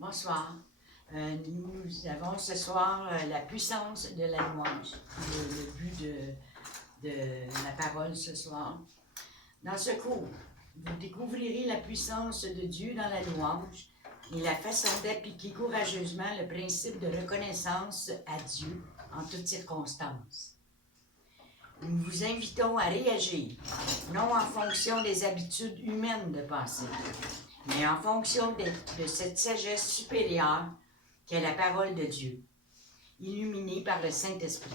Bonsoir. Nous avons ce soir la puissance de la louange, le but de la parole ce soir. Dans ce cours, vous découvrirez la puissance de Dieu dans la louange et la façon d'appliquer courageusement le principe de reconnaissance à Dieu en toutes circonstances. Nous vous invitons à réagir, non en fonction des habitudes humaines de penser, mais en fonction de cette sagesse supérieure qu'est la parole de Dieu, illuminée par le Saint-Esprit.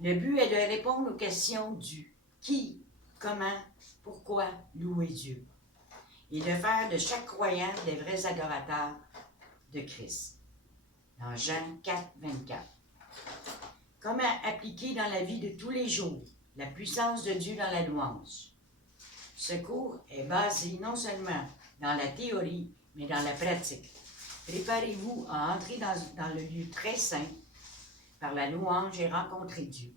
Le but est de répondre aux questions du qui, comment, pourquoi louer Dieu, et de faire de chaque croyant des vrais adorateurs de Christ. Dans Jean 4, 24. Comment appliquer dans la vie de tous les jours la puissance de Dieu dans la louange? Ce cours est basé non seulement dans la théorie, mais dans la pratique. Préparez-vous à entrer dans le lieu très saint par la louange et rencontrer Dieu.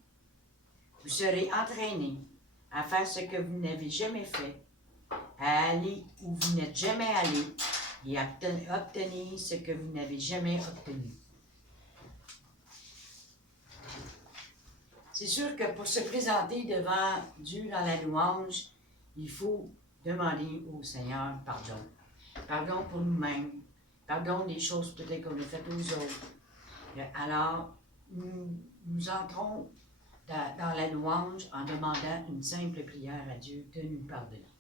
Vous serez entraînés à faire ce que vous n'avez jamais fait, à aller où vous n'êtes jamais allé et à obtenir ce que vous n'avez jamais obtenu. C'est sûr que pour se présenter devant Dieu dans la louange, il faut demander au Seigneur pardon. Pardon pour nous-mêmes, pardon des choses peut-être qu'on a faites aux autres. Alors, nous entrons dans la louange en demandant une simple prière à Dieu de nous pardonner.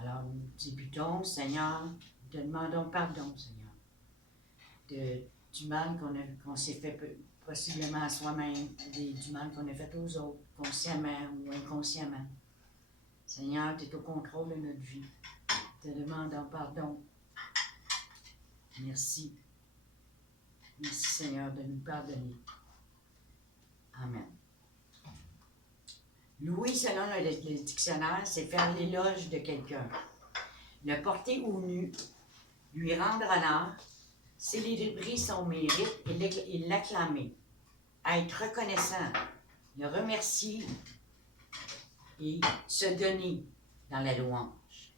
Alors, nous débutons, Seigneur, nous te demandons pardon, Seigneur, du mal qu'on s'est fait possiblement à soi-même, du mal qu'on a fait aux autres, consciemment ou inconsciemment. Seigneur, tu es au contrôle de notre vie. Te demandons pardon. Merci. Merci, Seigneur, de nous pardonner. Amen. Louer, selon le dictionnaire, c'est faire l'éloge de quelqu'un. Le porter au nu, lui rendre honneur, célébrer son mérite et l'acclamer. Être reconnaissant, le remercier et se donner dans la louange.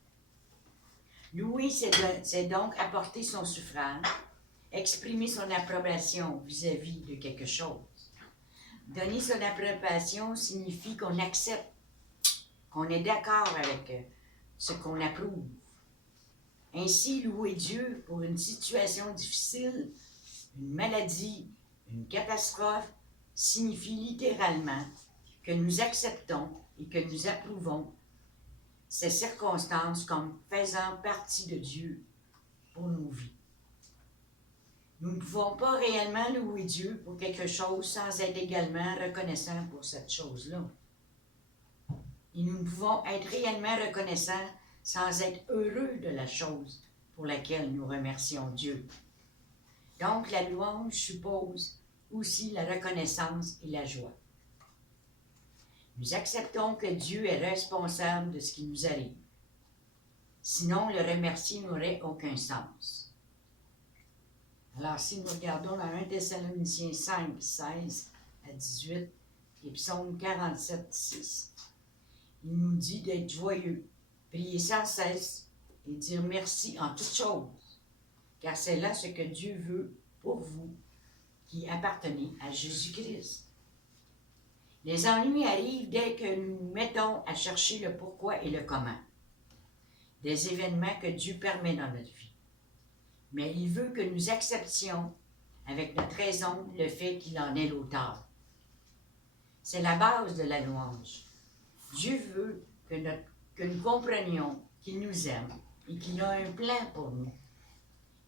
Louer, c'est donc apporter son suffrage, exprimer son approbation vis-à-vis de quelque chose. Donner son approbation signifie qu'on accepte, qu'on est d'accord avec ce qu'on approuve. Ainsi, louer Dieu pour une situation difficile, une maladie, une catastrophe, signifie littéralement que nous acceptons et que nous approuvons ces circonstances comme faisant partie de Dieu pour nos vies. Nous ne pouvons pas réellement louer Dieu pour quelque chose sans être également reconnaissants pour cette chose-là. Et nous ne pouvons être réellement reconnaissants sans être heureux de la chose pour laquelle nous remercions Dieu. Donc, la louange suppose aussi la reconnaissance et la joie. Nous acceptons que Dieu est responsable de ce qui nous arrive. Sinon, le remercier n'aurait aucun sens. Alors, si nous regardons dans 1 Thessaloniciens 5, 16 à 18 et Psaume 47, 6, il nous dit d'être joyeux, prier sans cesse et dire merci en toutes choses, car c'est là ce que Dieu veut pour vous qui appartenez à Jésus-Christ. Les ennuis arrivent dès que nous nous mettons à chercher le pourquoi et le comment des événements que Dieu permet dans notre vie. Mais il veut que nous acceptions avec notre raison le fait qu'il en est l'auteur. C'est la base de la louange. Dieu veut que nous comprenions qu'il nous aime et qu'il a un plan pour nous.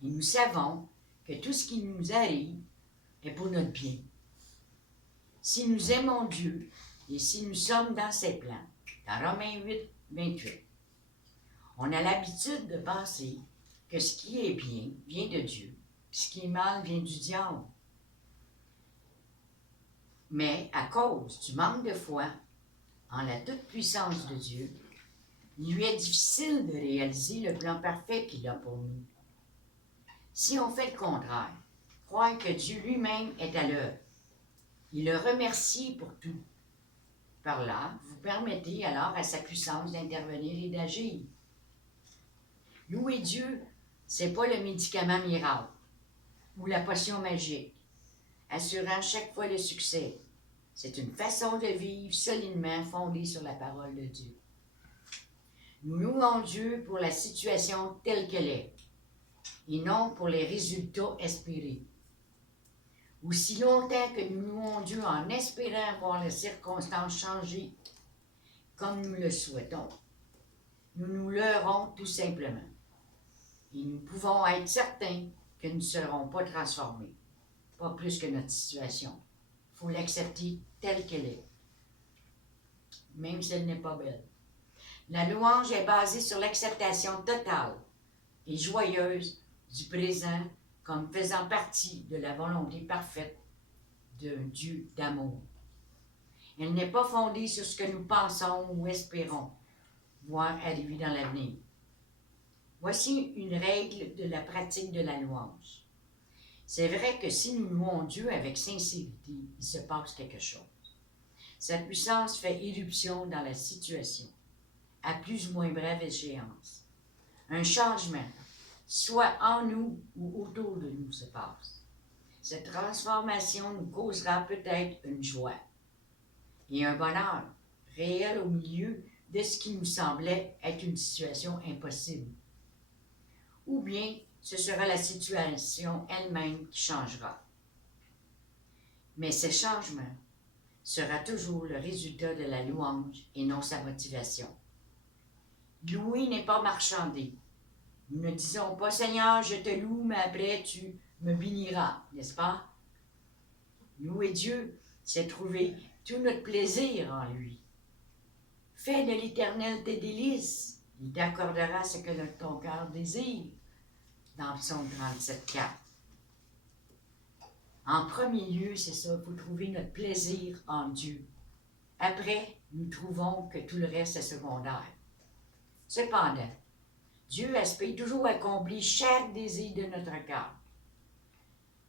Et nous savons que tout ce qui nous arrive est pour notre bien. Si nous aimons Dieu et si nous sommes dans ses plans, dans Romains 8, 28, on a l'habitude de penser que ce qui est bien vient de Dieu, puis ce qui est mal vient du diable. Mais à cause du manque de foi en la toute-puissance de Dieu, il lui est difficile de réaliser le plan parfait qu'il a pour nous. Si on fait le contraire, croire que Dieu lui-même est à l'œuvre, il le remercie pour tout. Par là, vous permettez alors à sa puissance d'intervenir et d'agir. Louer Dieu, C'est pas le médicament miracle ou la potion magique, assurant chaque fois le succès. C'est une façon de vivre solidement fondée sur la parole de Dieu. Nous louons Dieu pour la situation telle qu'elle est, et non pour les résultats espérés. Aussi longtemps que nous louons Dieu en espérant voir les circonstances changer comme nous le souhaitons, nous nous leurrons tout simplement. Et nous pouvons être certains que nous ne serons pas transformés, pas plus que notre situation. Il faut l'accepter telle qu'elle est, même si elle n'est pas belle. La louange est basée sur l'acceptation totale et joyeuse du présent comme faisant partie de la volonté parfaite d'un Dieu d'amour. Elle n'est pas fondée sur ce que nous pensons ou espérons voir arriver dans l'avenir. Voici une règle de la pratique de la louange. C'est vrai que si nous louons Dieu avec sincérité, il se passe quelque chose. Sa puissance fait irruption dans la situation, à plus ou moins brève échéance. Un changement, soit en nous ou autour de nous, se passe. Cette transformation nous causera peut-être une joie et un bonheur réel au milieu de ce qui nous semblait être une situation impossible. Ou bien ce sera la situation elle-même qui changera. Mais ce changement sera toujours le résultat de la louange et non sa motivation. Louer n'est pas marchander. Nous ne disons pas « Seigneur, je te loue, mais après tu me béniras », n'est-ce pas? Louer Dieu, c'est trouver tout notre plaisir en lui. Fais de l'Éternel tes délices, il t'accordera ce que ton cœur désire, dans Psaume 37,4. En premier lieu, c'est ça, il faut trouver notre plaisir en Dieu. Après, nous trouvons que tout le reste est secondaire. Cependant, Dieu aspire toujours à accomplir chaque désir de notre cœur.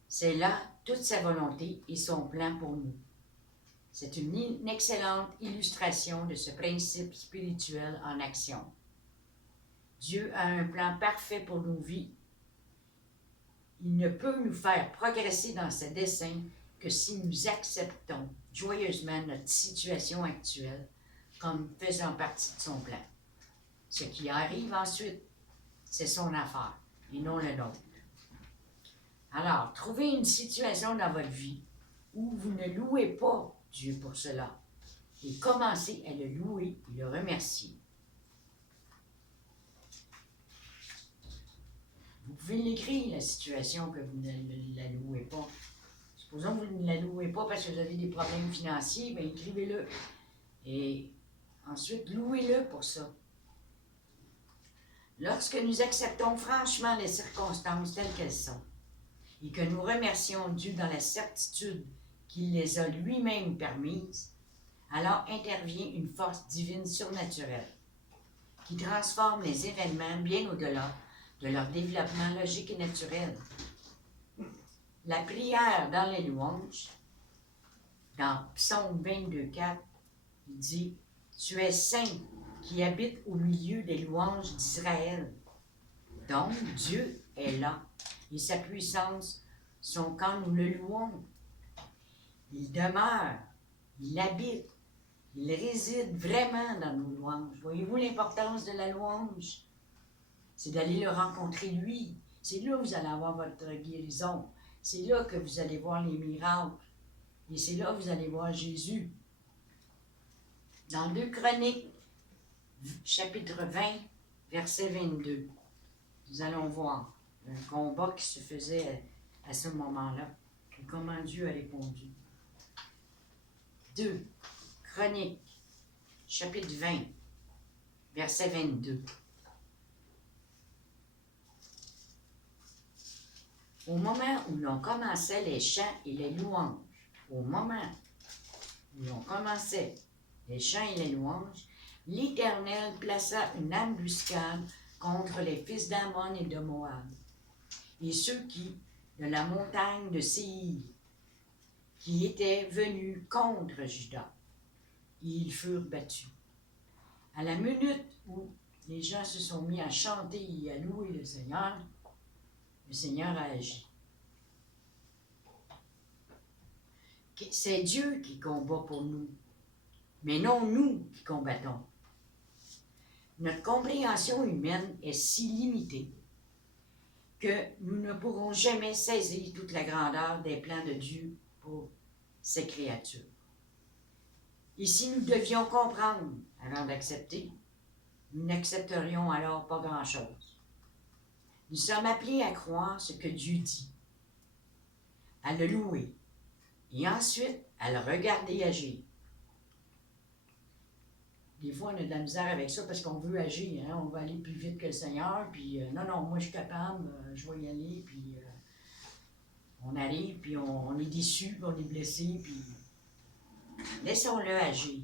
C'est là toute sa volonté et son plan pour nous. C'est une excellente illustration de ce principe spirituel en action. Dieu a un plan parfait pour nos vies. Il ne peut nous faire progresser dans ses desseins que si nous acceptons joyeusement notre situation actuelle comme faisant partie de son plan. Ce qui arrive ensuite, c'est son affaire et non le nôtre. Alors, trouvez une situation dans votre vie où vous ne louez pas Dieu pour cela et commencez à le louer et le remercier. Vous pouvez l'écrire, la situation que vous ne la louez pas. Supposons que vous ne la louez pas parce que vous avez des problèmes financiers, bien écrivez-le. Et ensuite, louez-le pour ça. Lorsque nous acceptons franchement les circonstances telles qu'elles sont et que nous remercions Dieu dans la certitude qu'il les a lui-même permises, alors intervient une force divine surnaturelle qui transforme les événements bien au-delà de leur développement logique et naturel. La prière dans les louanges, dans Psaume 22,4, il dit « Tu es saint qui habite au milieu des louanges d'Israël. » Donc, Dieu est là et sa puissance sont quand nous le louons. Il demeure, il habite, il réside vraiment dans nos louanges. Voyez-vous l'importance de la louange? C'est d'aller le rencontrer lui. C'est là que vous allez avoir votre guérison. C'est là que vous allez voir les miracles. Et c'est là que vous allez voir Jésus. Dans 2 Chroniques, chapitre 20, verset 22, nous allons voir un combat qui se faisait à ce moment-là et comment Dieu a répondu. 2 Chroniques, chapitre 20, verset 22. Au moment où l'on commençait les chants et les louanges, au moment où l'on commençait les chants et les louanges, l'Éternel plaça une embuscade contre les fils d'Ammon et de Moab, et ceux qui, de la montagne de Séir, qui étaient venus contre Juda, et ils furent battus. À la minute où les gens se sont mis à chanter et à louer le Seigneur, le Seigneur a agi. C'est Dieu qui combat pour nous, mais non nous qui combattons. Notre compréhension humaine est si limitée que nous ne pourrons jamais saisir toute la grandeur des plans de Dieu pour ses créatures. Et si nous devions comprendre avant d'accepter, nous n'accepterions alors pas grand-chose. Nous sommes appelés à croire ce que Dieu dit, à le louer, et ensuite à le regarder agir. Des fois, on a de la misère avec ça parce qu'on veut agir, hein? On veut aller plus vite que le Seigneur, puis non, moi je suis capable, je vais y aller, puis on arrive, puis on est déçu, puis on est blessé, puis laissons-le agir.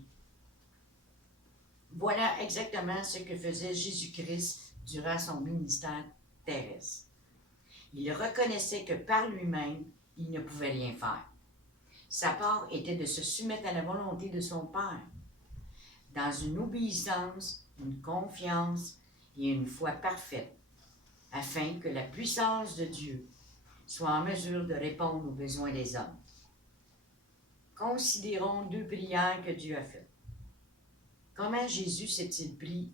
Voilà exactement ce que faisait Jésus-Christ durant son ministère terrestre. Il reconnaissait que par lui-même, il ne pouvait rien faire. Sa part était de se soumettre à la volonté de son Père, dans une obéissance, une confiance et une foi parfaite, afin que la puissance de Dieu soit en mesure de répondre aux besoins des hommes. Considérons 2 prières que Dieu a faites. Comment Jésus s'est-il pris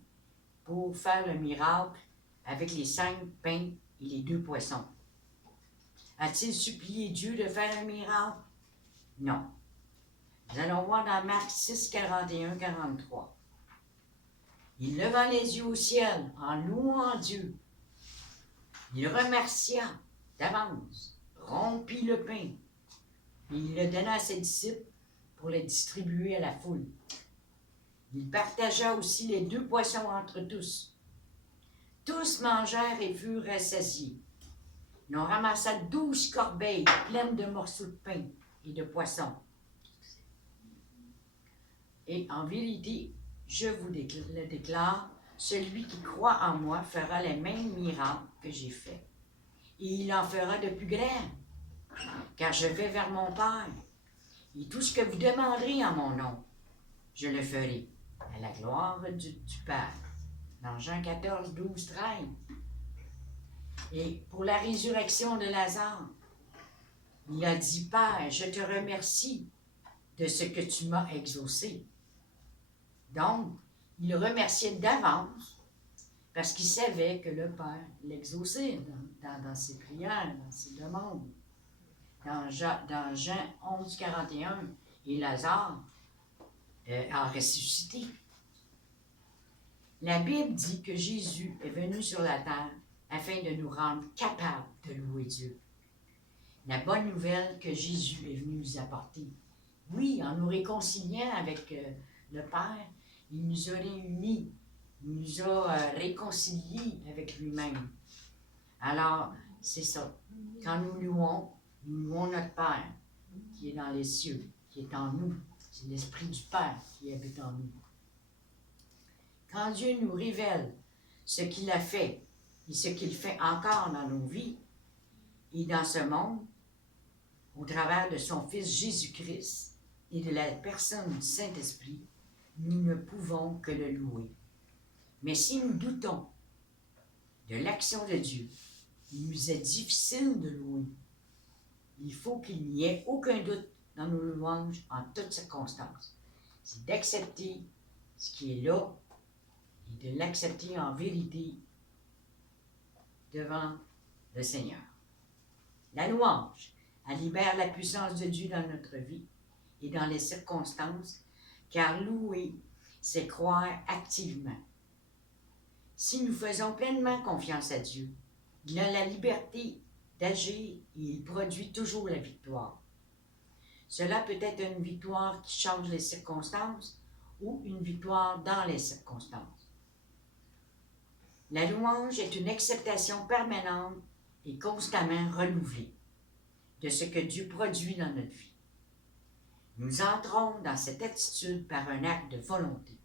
pour faire le miracle avec les 5 pains et les 2 poissons? A-t-il supplié Dieu de faire un miracle? Non. Nous allons voir dans Marc 6, 41, 43. Il leva les yeux au ciel en louant Dieu. Il remercia d'avance, rompit le pain, et il le donna à ses disciples pour le distribuer à la foule. Il partagea aussi les 2 poissons entre tous. Tous mangèrent et furent rassasiés. On ramassa 12 corbeilles pleines de morceaux de pain et de poissons. Et en vérité, je vous le déclare, celui qui croit en moi fera les mêmes miracles que j'ai faits. Et il en fera de plus grands, car je vais vers mon Père. Et tout ce que vous demanderez en mon nom, je le ferai, à la gloire du Père. Dans Jean 14, 12, 13. Et pour la résurrection de Lazare, il a dit, Père, je te remercie de ce que tu m'as exaucé. Donc, il remerciait d'avance parce qu'il savait que le Père l'exauçait dans ses prières, dans ses demandes. Dans Jean 11, 41, et Lazare a ressuscité. La Bible dit que Jésus est venu sur la terre afin de nous rendre capables de louer Dieu. La bonne nouvelle que Jésus est venu nous apporter. Oui, en nous réconciliant avec le Père, il nous a réunis, il nous a réconciliés avec lui-même. Alors, c'est ça. Quand nous louons notre Père qui est dans les cieux, qui est en nous. C'est l'Esprit du Père qui habite en nous. Quand Dieu nous révèle ce qu'il a fait et ce qu'il fait encore dans nos vies et dans ce monde, au travers de son Fils Jésus-Christ et de la personne du Saint-Esprit, nous ne pouvons que le louer. Mais si nous doutons de l'action de Dieu, il nous est difficile de louer. Il faut qu'il n'y ait aucun doute dans nos louanges en toutes circonstances. C'est d'accepter ce qui est là et de l'accepter en vérité devant le Seigneur. La louange, elle libère la puissance de Dieu dans notre vie et dans les circonstances, car louer, c'est croire activement. Si nous faisons pleinement confiance à Dieu, il a la liberté d'agir et il produit toujours la victoire. Cela peut être une victoire qui change les circonstances ou une victoire dans les circonstances. La louange est une acceptation permanente et constamment renouvelée de ce que Dieu produit dans notre vie. Nous entrons dans cette attitude par un acte de volonté,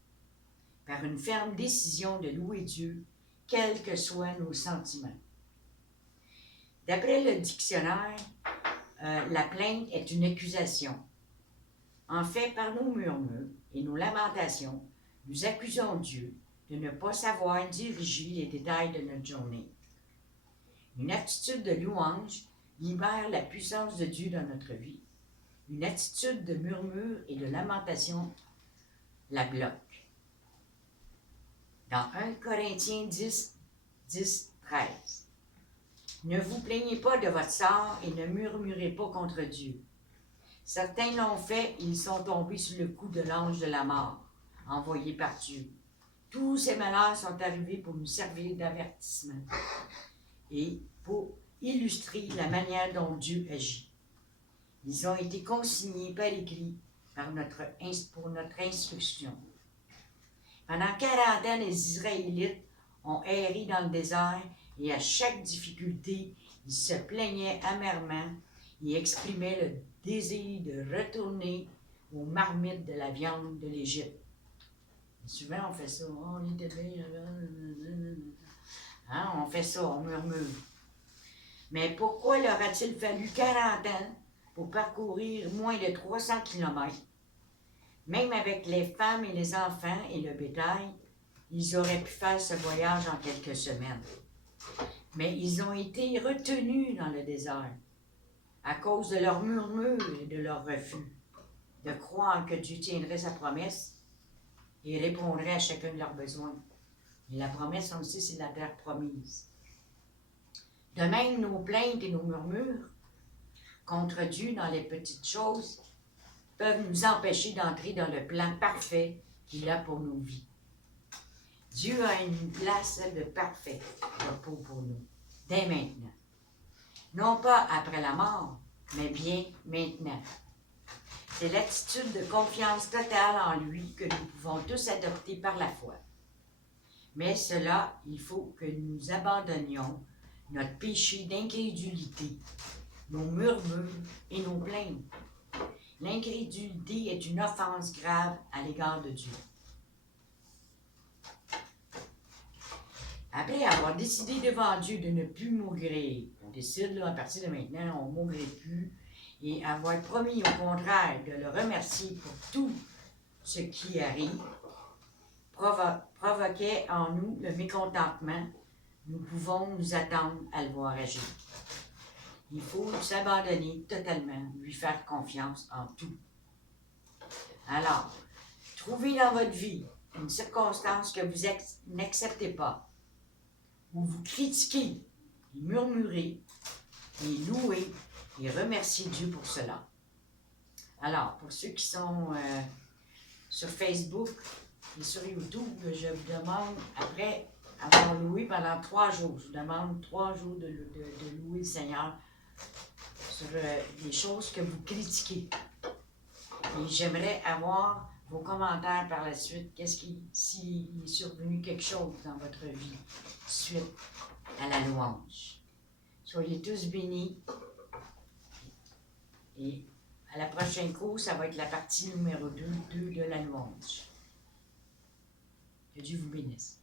par une ferme décision de louer Dieu, quels que soient nos sentiments. D'après le dictionnaire, la plainte est une accusation. En fait, par nos murmures et nos lamentations, nous accusons Dieu de ne pas savoir diriger les détails de notre journée. Une attitude de louange libère la puissance de Dieu dans notre vie. Une attitude de murmure et de lamentation la bloque. Dans 1 Corinthiens 10, 10, 13. Ne vous plaignez pas de votre sort et ne murmurez pas contre Dieu. Certains l'ont fait, ils sont tombés sous le coup de l'ange de la mort, envoyé par Dieu. Tous ces malheurs sont arrivés pour nous servir d'avertissement et pour illustrer la manière dont Dieu agit. Ils ont été consignés par écrit pour notre instruction. Pendant 40 ans, les Israélites ont erré dans le désert et à chaque difficulté, ils se plaignaient amèrement et exprimaient le désir de retourner aux marmites de la viande de l'Égypte. Souvent, on fait ça. Oh, on était bien. Hein, on fait ça, on murmure. Mais pourquoi leur a-t-il fallu 40 ans pour parcourir moins de 300 kilomètres? Même avec les femmes et les enfants et le bétail, ils auraient pu faire ce voyage en quelques semaines. Mais ils ont été retenus dans le désert à cause de leur murmure et de leur refus de croire que Dieu tiendrait sa promesse et répondrait à chacun de leurs besoins. Et la promesse, on le sait, c'est la terre promise. De même, nos plaintes et nos murmures contre Dieu dans les petites choses peuvent nous empêcher d'entrer dans le plan parfait qu'il a pour nos vies. Dieu a une place de parfait repos pour nous, dès maintenant. Non pas après la mort, mais bien maintenant. C'est l'attitude de confiance totale en lui que nous pouvons tous adopter par la foi. Mais cela, il faut que nous abandonnions notre péché d'incrédulité, nos murmures et nos plaintes. L'incrédulité est une offense grave à l'égard de Dieu. Après avoir décidé devant Dieu de ne plus maugréer, on décide là, à partir de maintenant, on ne maugrait plus, et avoir promis au contraire de le remercier pour tout ce qui arrive, provoquait en nous le mécontentement, nous pouvons nous attendre à le voir agir. Il faut s'abandonner totalement, lui faire confiance en tout. Alors, trouvez dans votre vie une circonstance que vous n'acceptez pas, où vous critiquez, et murmurez, et louez, et remerciez Dieu pour cela. Alors, pour ceux qui sont sur Facebook et sur YouTube, je vous demande, après avoir loué pendant 3 jours, je vous demande 3 jours de louer le Seigneur sur des choses que vous critiquez. Et j'aimerais avoir vos commentaires par la suite. S'il est survenu quelque chose dans votre vie suite à la louange. Soyez tous bénis. Et à la prochaine cours, ça va être la partie numéro 2 de la louange. Que Dieu vous bénisse.